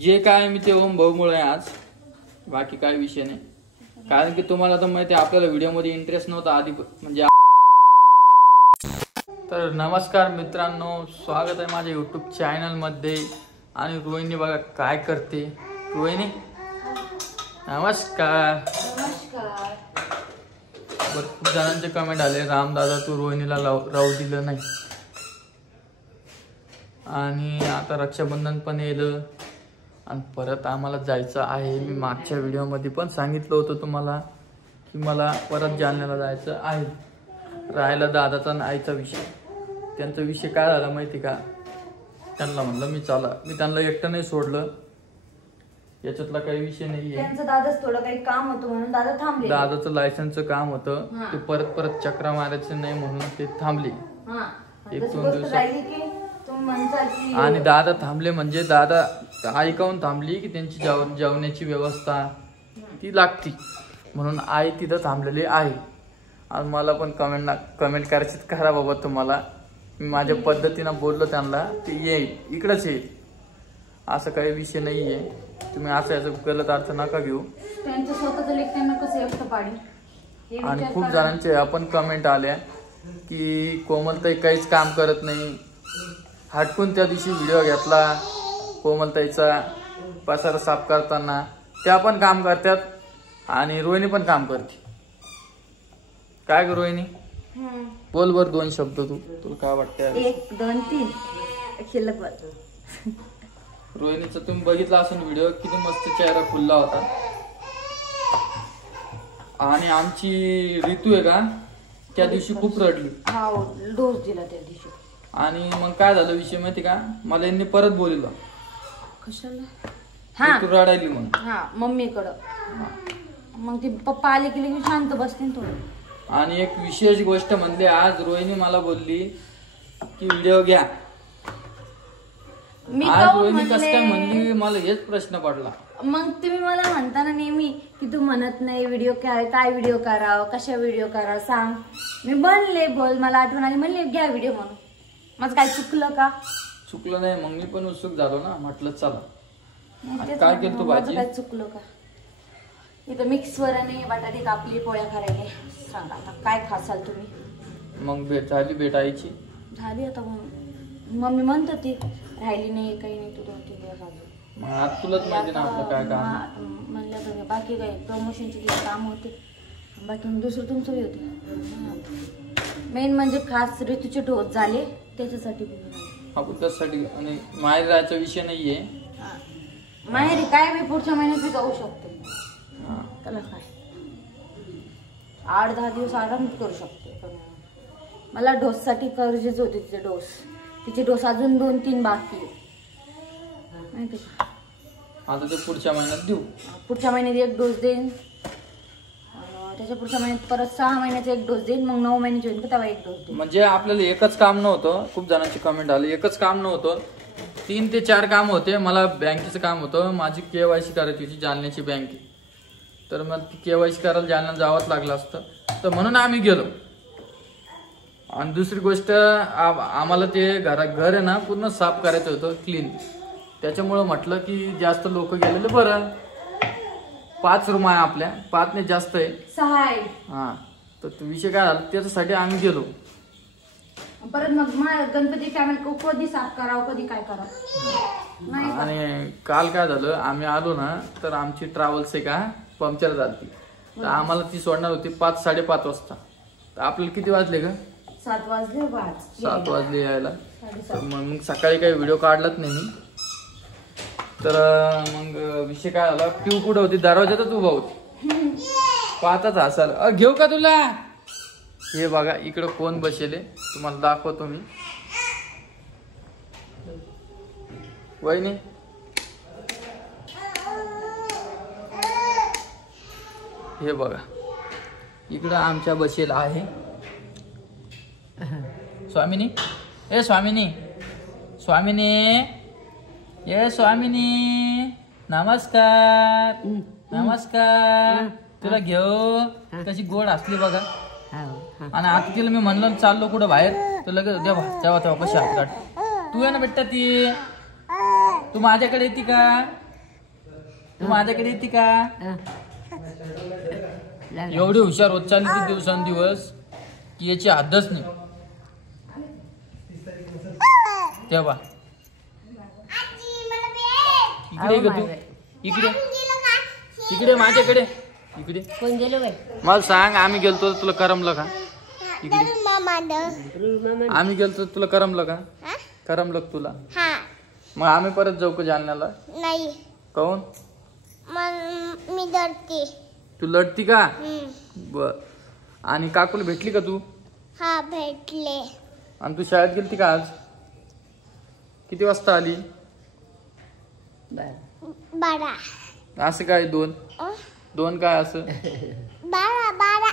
जे काय मी ते ओम भाऊमुळे आहे आज, बाकी काय विषय नाही. कारण की तुम्हाला तर माहिती आहे आपल्याला व्हिडिओ मध्ये इंटरेस्ट नव्हता आधी म्हणजे. तर नमस्कार मित्रांनो, स्वागत आहे माझ्या युट्यूब चॅनल मध्ये. आणि रोहिणी बघा काय करते. रोहिणी नमस्कार. नमस्कार. खूप जणांचे कमेंट आले, रामदादा तू रोहिणीला राहू दिलं नाही. आणि आता रक्षाबंधन पण येईल आणि परत आम्हाला जायचं आहे. मी मागच्या व्हिडिओमध्ये पण सांगितलं होतं तुम्हाला की मला परत जालन्याला जायचं आहे. राहायला दादाचा आणि आईचा विषय. त्यांचा विषय काय झाला माहिती का, त्यांना म्हणलं मी त्यांना एकटं नाही सोडलं, याच्यातला काही विषय नाहीये. त्यांचं दादाच थोडं काही काम होतं म्हणून दादा थांबले. दादाचं लायसन्सचं काम होतं, ते परत चक्रा मारायचं नाही म्हणून ते थांबले. एक दोन दिवस आणि दादा थांबले म्हणजे दादा ऐकावून थांबली की त्यांची जेवण्याची व्यवस्था ती लागती म्हणून आई तिथं थांबलेली आहे. आणि मला पण कमेंट करायची करा बाबा तुम्हाला. मी माझ्या पद्धतीनं बोललो त्यांना की येईल इकडंच येईल, असं काही विषय नाहीये. तुम्ही असं याचा गलत अर्थ नका घेऊ. त्यांचं स्वतःचं लेख त्यांना कसं एकटं पाडी. आणि खूप जणांचे आपण कमेंट आल्या की कोमलताई काहीच काम करत नाही. हटकून त्या दिवशी व्हिडिओ घेतला कोमलताईचा पसारा साफ करताना, त्या पण काम करतात आणि रोहिणी पण काम करते. काय ग रोहिणी, बोल बर दोन शब्द तुला काय वाटतं. 1 2 3 शिल्लक बोल. रोहिणीचा तुम्ही बघितला असेल व्हिडिओ, किती मस्त चेहरा खुलला होता. आणि आमची ऋतू आहे का त्या दिवशी खूप रडली. हा डोस दिला त्या दिवशी. आणि मग काय झालं विषय माहिती का, मला यांनी परत बोलवलं. कशाला? हा तू रडायली म्हणून. हा मम्मीकडं. मग ती पप्पा आले की लगेच शांत बसते थोडं. आणि एक विशेष गोष्ट म्हणली, आज रोहिणी मला बोलली की व्हिडिओ घ्या. आज रोहिणी कसं काय म्हणली मला हेच प्रश्न पडला. मग तुम्ही मला म्हणता ना नेहमी की तू म्हणत नाही व्हिडिओ काय व्हिडिओ करावं, कशा व्हिडिओ करावं सांग. मी बनले बोल, मला आठवण आली म्हणले घ्या व्हिडिओ म्हणून. माझं काय चुकलं का? चुकलं नाही. मग मी पण उत्सुक झालो ना, म्हटलं चला. काय केलं तू भाजी? काय चुकलं का? इथं मिक्सवर नाही बटाटे कापली पोळ्या करायला. सांगा आता काय खासाल तुम्ही. मग भेट आईची झाली आता. मम्मी म्हणत ती राहिली नाही काही नाही, तू 2-3 दिवस अजून. मग आज तुलाच माहिती ना आपलं काय काम. म्हणलं तर बाकी काय प्रमोशनचे काम होते, बाकी दुसरं तुमचं होतं. मेन म्हणजे खास ऋतूचे डोस झाले त्याच्यासाठी आपण त्यासाठी. आणि माहेर राहायचा विषय नाहीये. माहेरी काय मी पुढच्या महिन्यात जाऊ शकते. त्याला काय 8-10 दिवस आरामात करू शकते. पण मला डोस साठी गरजेच होते तिचे डोस अजून 2-3 बाकी माहिती का. आता ते पुढच्या महिन्यात देऊ. पुढच्या महिन्यात 1 डोस देईन, त्याच्या पुढच्या महिन्यात परत 6 महिन्याचा 1 डोस देईन, मग 9 महिन्याचे होईल तेव्हा 1 डोस देईन. म्हणजे आपल्याला एकच काम नव्हतं. खूप जणांची कमेंट आली एकच काम नव्हतं, 3 ते 4 काम होते. मला बँकेचं काम होतं, माझी KYC करायची होती जालन्याची बँके. तर मग KYC करायला जालन्याला जावंच लागलं असतं, तर म्हणून आम्ही गेलो. आणि दुसरी गोष्ट आम्हाला ते घर आहे ना पूर्ण साफ करायचं होतं, क्लीन. त्याच्यामुळं म्हटलं की जास्त लोक गेलेले बरं. 5 रूम आहे आपल्या, 5 ने जास्त आहे, 6 आहे. हा. तर विषय काय झाला त्याच्यासाठी आम्ही गेलो. परत मग गणपती कॅमेरा कधी साफ करावं कधी काय करावं. आणि काल काय झालं, आम्ही आलो ना तर आमची ट्रॅव्हल्स आहे का पंक्चर झाली. तर आम्हाला ती सोडणार होती 5-5:30 वाजता. तर आपल्याला किती वाजले का? 7 वाजले. 7 वाजले यायला. मग सकाळी काही व्हिडिओ काढलाच नाही मी. तर मग विषय काय झाला, पिऊ कुठं होती, दरवाजातच उभा होती. पाहताच हसाल. घेऊ का तुला? हे बघा इकडं कोण बसेले तुम्हाला दाखवतो मी. वहिनी हे बघा इकडं आमच्या बसेल आहे स्वामिनी. ए स्वामिनी, स्वामिनी, ये स्वामिनी, नमस्कार. नमस्कार. तुला घेऊ. कशी गोड असली बघा. आणि आता तिला मी म्हणलं चाललो कुठं बाहेर, तर लगेच तेव्हा कशी हात काढ. तू आहे ना बेटा ती, तू माझ्याकडे येते का? तू माझ्याकडे येते का? एवढी हुशार होत चालली ती दिवसांदिवस की याची हद्दच नाही. तेव्हा इकडे ग तू, इकडे इकडे माझ्याकडे इकडे. कोण गेलो बाई? मला सांग, आम्ही गेलतो तुला करमलं का? इकडे आम्ही गेलतो तुला करमलं का? करमलं का तुला? मग आम्ही परत जाऊ का जालन्याला? नाही. काऊन? मी डरते. तू लढती का? बर. आणि काकूला भेटली का तू? हा भेटले. आणि तू शाळेत गेलती का आज? किती वाजता आली? 12. असं काय 2 काय असं? 12.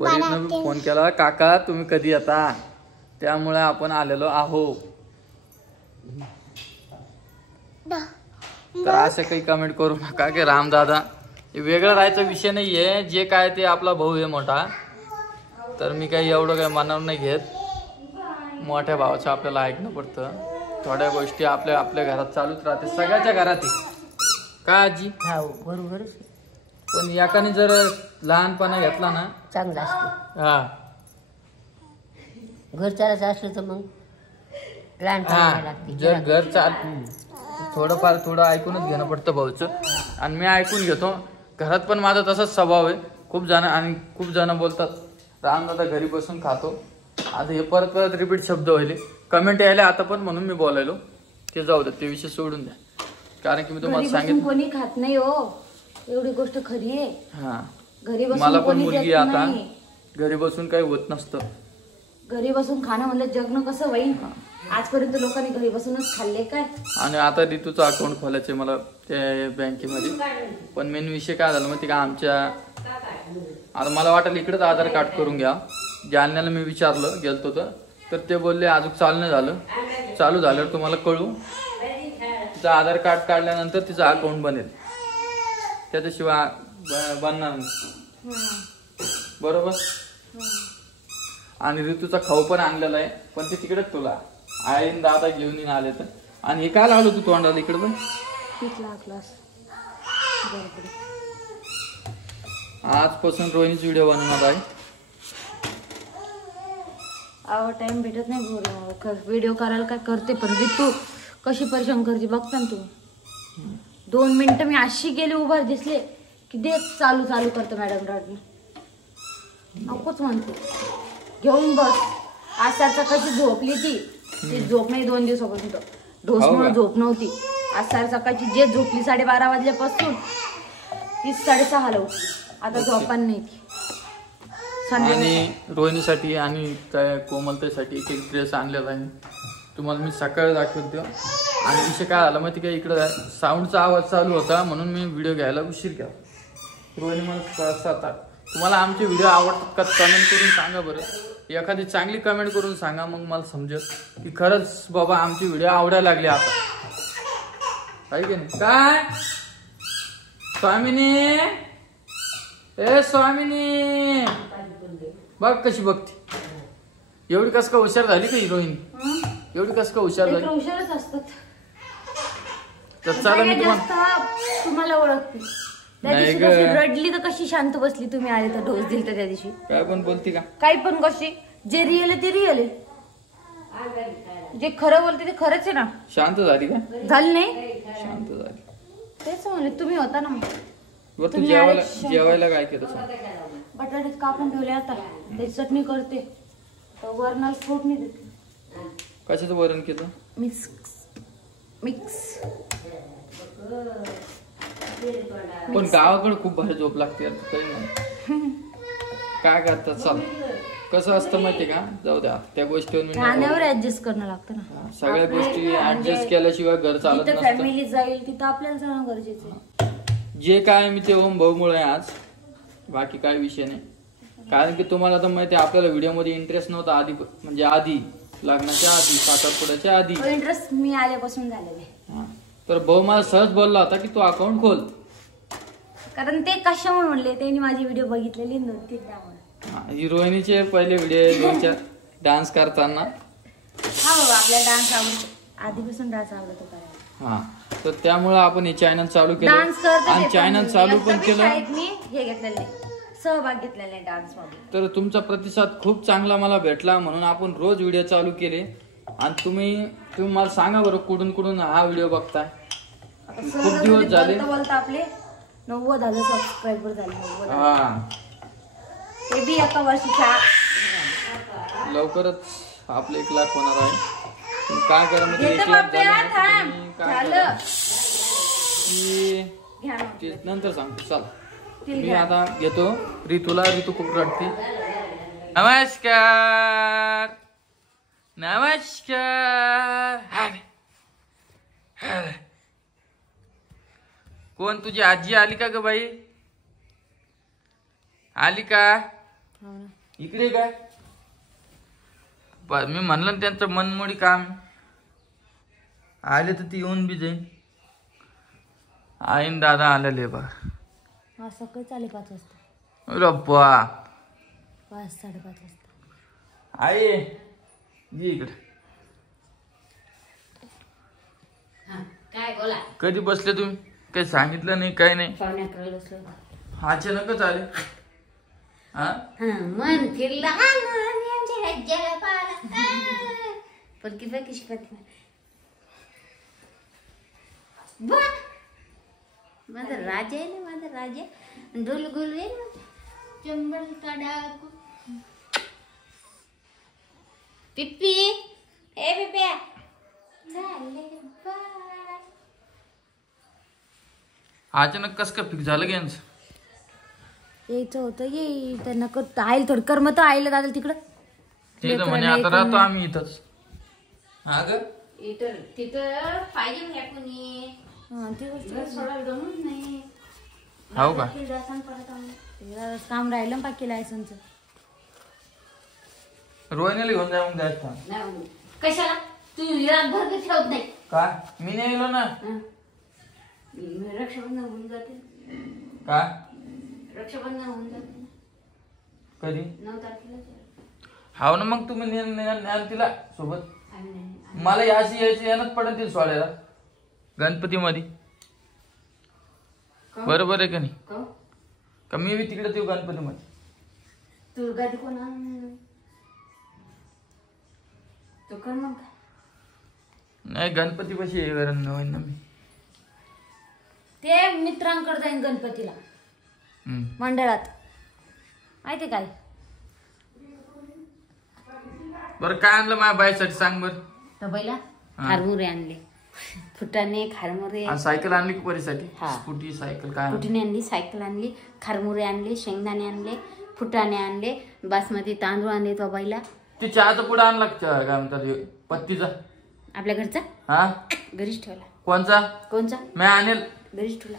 परीनं फोन केला, काका तुम्ही कधी येता? त्यामुळे आपण आलेलो आहो. तर असं काही कमेंट करू नका की रामदादा वेगळं राहायचा विषय नाहीये. जे काय ते आपला भाऊ आहे मोठा, तर मी काही एवढं काही मनावर नाही घेत. मोठ्या भावाचं आपल्याला ऐकणं पडतं. थोड्या गोष्टी आपल्या घरात चालूच राहते, सगळ्याच्या घरात आहे का आजी? बरोबर. पण एकाने जर लहानपणा घेतला ना चांगला असतो. हा घर चालायचं असलं तर मग जर घर चाल थोडं ऐकूनच घेणं पडतं भाऊचं. आणि मी ऐकून घेतो. घरात पण माझा तसाच स्वभाव आहे. खूप जण बोलतात रामदादा घरी बसून खातो. आता हे परत रिपीट शब्द व्हायले, कमेंट यायला आता पण, म्हणून मी बोलायलो. ते जाऊ द्या, ते विषय सोडून द्या. कारण की मी तुम्हाला सांगितलं कोणी खात नाही हो, एवढी गोष्ट खरी आहे. हा, घरी बसून मला पण कोणी मुलगी देत आता नाही. घरी बसून काही होत नसतं. घरी बसून खाणं म्हणलं जगणं कसं होईल? आजपर्यंत लोकांनी घरी बसूनच खाल्ले काय. आणि आता ऋतूचं अकाउंट खोलायचंय मला त्या बँकेमध्ये. पण मेन विषय काय झाला माहिती का, आता मला वाटलं इकडेच आधार कार्ड करून घ्या. जालन्याला मी विचारलं गेलतो तर ते बोलले अजून चालू नाही झालं, चालू झाल्यावर तुम्हाला कळू. तिचं आधार कार्ड काढल्यानंतर तिचं अकाउंट बनेल, त्याच्याशिवाय बनणार नाही. बरोबर. आणि ऋतूचा खाऊ पण आणलेला आहे, पण ते तिकडेच तुला आईन दादा घेऊन येऊन आले तर. आणि हे काय लावलं तू तोंडाला इकडे पण? आजपासून रोहिणीच व्हिडिओ बनवणार आहे. टाइम भेटत नाही व्हिडिओ करायला. काय करते पण ऋतू कशी परेशान करते बघता ना तुम्ही. 2 मिनिटं मी अशी गेले उभा दिसले की दे चालू करतो मॅडम रडणं. नकोच म्हणते घेऊन बस. आज त्याचा कशी झोपली ती झोप नाही 2 दिवसापासून. ढोसमुळे झोप नव्हती. आज सकाळची जे झोपली 12:30 वाजल्यापासून ती 6:30ला उठली. आता झोपान नाही ती. आणि रोहिणीसाठी आणि काय कोमलतेसाठी एक ड्रेस आणलेला आहे. तुम्हाला मी सकाळी दाखवतो. आणि विषय काय झाला माहिती का, इकडं साऊंडचा आवाज चालू होता म्हणून मी व्हिडिओ घ्यायला उशीर केला. रोहिणी मला तुम्हाला आमचे व्हिडिओ आवडतात का कमेंट करून सांगा बरं. एखादी चांगली कमेंट करून सांगा, मग मला समजेल की खरंच बाबा आमचे व्हिडिओ आवडायला लागले आता. काय की नाही? काय स्वामिनी, ए स्वामिनी बघ कशी बघते. एवढी कस का हुशार झाली का हिरोईन? एवढी कस का हुशार झाली? हुशारच असतात. तर चला मी तुम्हाला ओळखते. रडली तर कशी शांत बसली. तुम्ही आले तर डोस दिल तर त्या दिवशी काय पण बोलती का? काही पण कशी. जे रिअल आहे ते रिअल आहे. जे खरं बोलते ते खरंच आहे ना. शांत झाली का? झाली नाही. शांत झाली. तेच म्हणले तुम्ही होता ना. बरं तू जेवायला काय केलं सांग? बटाटे कापून ठेवले आता. त्याची चटणी करते. वरणाला फोडणी देते. कशाचं वरण केलं? मिक्स. पण गावाकडे खूप भारी झोप लागते यार. काही नाही काय करतात. चाल कसं असतं माहितीये का, जाऊ द्या त्या गोष्टीवर खाण्यावर ऍडजस्ट करणं लागतं ना. सगळ्या गोष्टी ऍडजस्ट केल्याशिवाय घर चालत नसतं. फॅमिली जाईल तिथं आपल्याला जाणं गरजेचं आहे. जे काय मी ते ओम भाऊमुळे आज, बाकी काय विषय नाही. कारण की तुम्हाला तर माहिती आपल्याला व्हिडिओ मध्ये इंटरेस्ट नव्हता आधी, म्हणजे आधी लग्नाच्या आधी, साखरपुड्याच्या आधी. इंटरेस्ट मी आल्यापासून झालेला आहे. तर भाऊ मला सहज बोलला होता की तू अकाउंट खोल. कारण ते कशामुळे म्हणले, त्यांनी माझी व्हिडिओ बघितलेली नव्हती त्यामुळे. हिरोईनीचे पहिले व्हिडिओ 2-4 डान्स करताना. हा बाबा आपल्याला डान्स आवडतो. आधीपासून डान्स आवडतो करायला. हा तर त्यामुळे आपण हे चॅनल चालू केलं डान्स करते आणि चॅनल चालू पण केलं. मी हे घेतलेलं नाही, सहभाग घेतलेला आहे डान्स मध्ये. तर तुमचा प्रतिसाद खूप चांगला मला भेटला म्हणून आपण रोज व्हिडिओ चालू केले. आणि तुम्ही मला सांगा बरं कुठून कुठून हा व्हिडिओ बघताय. खूप दिवस झाले. बोलता आपले 90,000 सबस्क्रायबर झाले. 90,000. हा ते बी एका वर्षीच्या. लवकरच आपले 1 लाख होणार आहे. पण काय करा म्हणजे 1 घेतो लाख बाप्या, झाले थांब. तुम्ही काय झालं. करा की घ्या मग. ते नंतर सांगतो. चल ते मी घ्या. आता घेतो ऋतूला. ऋतू खूप रडते. नमस्कार नमस्कार. कोण तुझी आजी आली का ग बाई? आली का? हो ना. इकडे काय मी म्हणलं ना त्यांचं मनमोडी काम आले तर ती येऊन बी जाईन. आईन दादा आलेले बा. हा सकाळी 5:30 वाजता. अरे बा 5-5:30 वाजता. आई ये इकडे. काय बोला? कधी बसले तुम्ही? काही सांगितलं नाही काय नाही. 11:30 बसलो. अचानकच आले. हा मन फिरला पण किती कशी करते माझा राजा आहे ना. माझा राजा डोल गोल आहे ना. चंबल डाकू पिप्पी. ए पिप्प्या अचानक कस काय फिक्स झालं यांचं? यायचं होतं ये त्यांना करत आईल थोडं करमत आईला दादा तिकडं. ते तर म्हणे आता राहतो आम्ही इथंच. हा ग तिथं पाहिजे घ्या कोणी. नाही हो का? काम राहिलं बाकी लायसनच. रोहिणीला घेऊन जा मग जायचं. कशाला तू रातभर कधी ठेवत नाही का? मी नाही गेलो ना. रक्षाबंधन होऊन जाते. का? रक्षाबंधन होऊन जाते कधी? 9 तारखेला. हाव ना मग तुम्ही न्याल तिला सोबत. मला याची यायची यानच पडेल तिला सोडायला गणपती मध्ये. बरोबर आहे का नाही? का मी बी तिकडे देऊ गणपती मध्ये? तू गादी कोण तो कर मग. नाही गणपती पाशी हे करेन ना मी. ते मित्रांकडे जाईन गणपतीला मंडळात. माहिती काय? बरं काय आणलं माझ्या बाईसाठी सांग बर. तर बैला खारमुरे आणले. फुटाणे खारमुरे. सायकल आणली की परीसाठी? हा. स्कूटी सायकल काय? फुटाणे आणली, सायकल आणली, खारमुरे आणले, शेंगदाणे आणले, फुटाणे आणले, बासमती तांदूळ आणले. तो बैला ती चहाचा पुढे आणला काय म्हणतात पत्तीचा? आपल्या घरचा हा घरीच ठेवला. कोणचा? कोणचा? मी आणेल. घरीच ठेवला.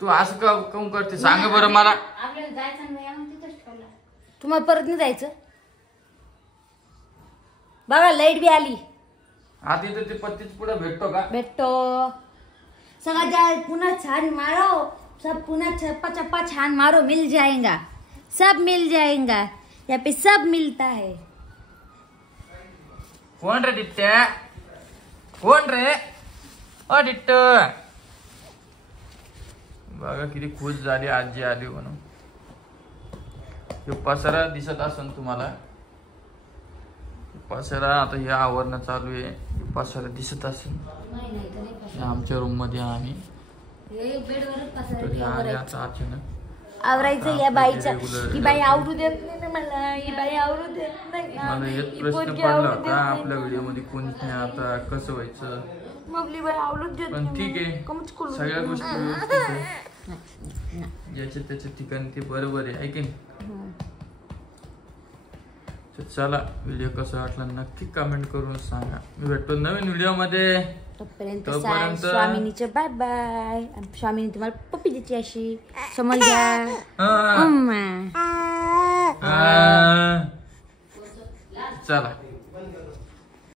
तू असं का काऊन करते सांग बरं मला. आपल्याला जायचं नाही मग तिथंच ठेवला. तुम्हाला परत नाही जायचं? बघा लाईट बी आली. आता इथं ते पत्तीच पुढे भेटतो का? भेटतो सगळं जाए. पुन्हा छान मारो सब. पुन्हा चप्पा चप्पा छान मारो. मिल जाएगा सब मिल जाएगा. यहाँ पे सब मिलता है. कोण रे डिट्ट्या? कोण रे? ओ डिट्ट बघा किती खुश झाली आजी आली म्हणून. पसारा दिसत असेल तुम्हाला. पसारा आता हे आवरणं चालू आहे. पसारा दिसत असेल आमच्या रूम मध्ये. आम्ही आता अचानक आवरायचं या बाईचा. ही बाई आवरू देत नाही ना मला. ही बाई आवरू देत नाही ना. मला एक प्रश्न पडला होता आपल्या व्हिडिओ मध्ये कोणीच नाही. आता कसं व्हायचं? मगली बाई आवरूच देत पण ठीक आहे सगळ्या गोष्टी व्यवस्थित आहे. ज्याच्या त्याच्या ठिकाणी ते बरोबर आहे की नाही? तर चला व्हिडिओ कसा वाटला नक्की कमेंट करून सांगा. मी भेटतो नवीन व्हिडिओ मध्ये. तोपर्यंत स्वामिनीचे बाय बाय. स्वामिनी तुम्हाला पप्पी देते अशी समज घ्या. चला